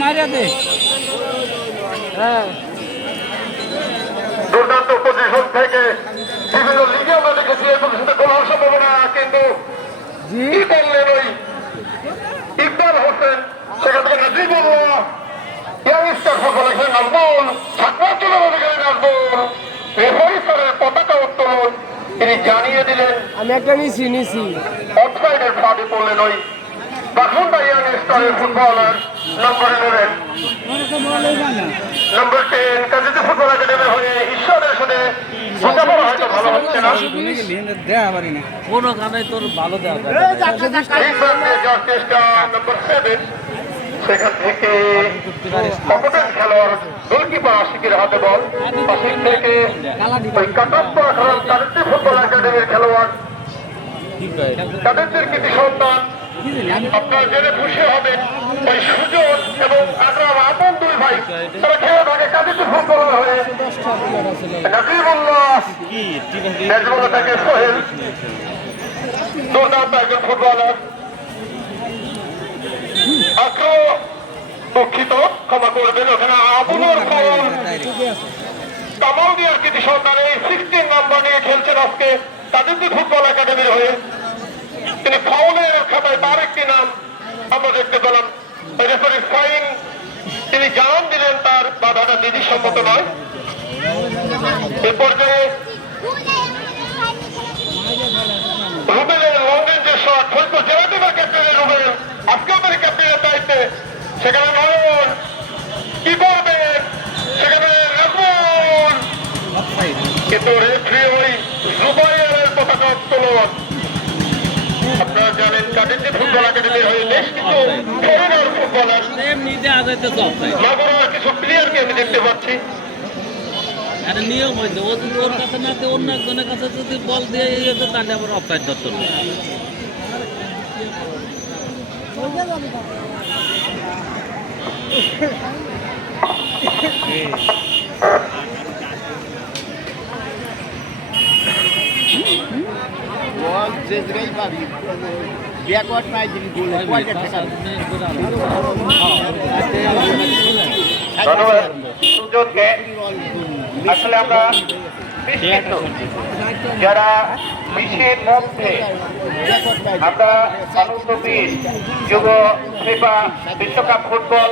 মারিয়া দে হ্যাঁ দুর্দান্ত পজিশন থেকে বিভিন্ন লিগে আমরা দেখেছি এর সাথে কোনো সম্ভাবনা কিন্তু জি। করলেন ওই ইকবাল হোসেন সেখান থেকে নাজিবুল্লাহ ইয়াংস্টার ফুটবল এখানে নাজবুল ছাত্রাঞ্চলের অধিকারী নাজবুল রেফারি স্যারের পতাকা উত্তোলন। তিনি জানিয়ে দিলেন আমি একটা নিছি নিছি। অফসাইডের ফাঁদে পড়লেন ওই বাসুন্দা ইয়াংস্টারের footballer number eleven number ten কাজিতে football academy হয়ে ঈশ্বরের সাথে বোঝাপড়া হয়তো ভালো হচ্ছে না? দেয়া পারি না। কোনো কানে তোর ভালো দেওয়া সেখান থেকে খেলোয়াড় গোলকিপার আশিকের হাতে বল। আশিক থেকে ওই কাটাপ্পা খেলার কাদেরটি ফুটবল একাডেমির খেলোয়াড়। তাদেরদের কৃতি সন্তান? আপনার জেনে খুশি হবেন ওই সুযোগ এবং আকরাম আপন দুই ভাই তারা খেলে থাকে কাদেরটি ফুটবলার হয়ে নাজিবুল্লাহ নাজিবুল্লাহ থেকে সোহেল দুর্দান্ত একজন ফুটবলার আক্র দুঃখিত, ক্ষমা করবেন ওখানে আবুলর কামাল দিয়ার কৃতি সন্তান সিক্সটিন নাম্বার নিয়ে খেলছেন আজকে তাদের ফুটবল একাডেমির হয়ে। তিনি ফাউলের খাতায় তার একটি নাম আমরা দেখতে পেলাম। রেফারি ফাইন তিনি জানান দিলেন তার বাধাটা সম্মত নয়। এ পর্যায়ে রুবেলের লং রেঞ্জের শট হয়তো জেলাতে বা ক্যাপ্টেনের রুবেল। আজকে আমাদের ক্যাপ্টেনের দায়িত্বে। সেখানে নয়ন কি করবেন সেখানে রাজমোহন কিন্তু রেফ্রি ওই জুবাইয়ারের পতাকা উত্তোলন। আপনারা জানেন কাটিতে ফুটবল একাডেমি হয়ে বেশ কিছু ফরেনার ফুটবলার কিছু প্লেয়ারকে আমি দেখতে পাচ্ছি। আরে নিয়ম হয়েছে, ও যদি ওর কাছে না দিয়ে, অন্য একজনের কাছে যদি বল দিয়ে ইয়ে তাহলে আবার অফসাইড ধরতে হবে বল যে আসলে আমরা যারা বিশ্বের মধ্যে আমরা আনন্দ বীর যুব ফিফা বিশ্বকাপ ফুটবল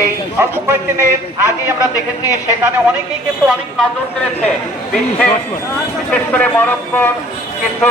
এই অল্প কয়েকদিনের আগে আমরা দেখেছি, সেখানে অনেকেই কিন্তু অনেক নজর কেড়েছে বিশ্বের, বিশেষ করে মরক্কো কিন্তু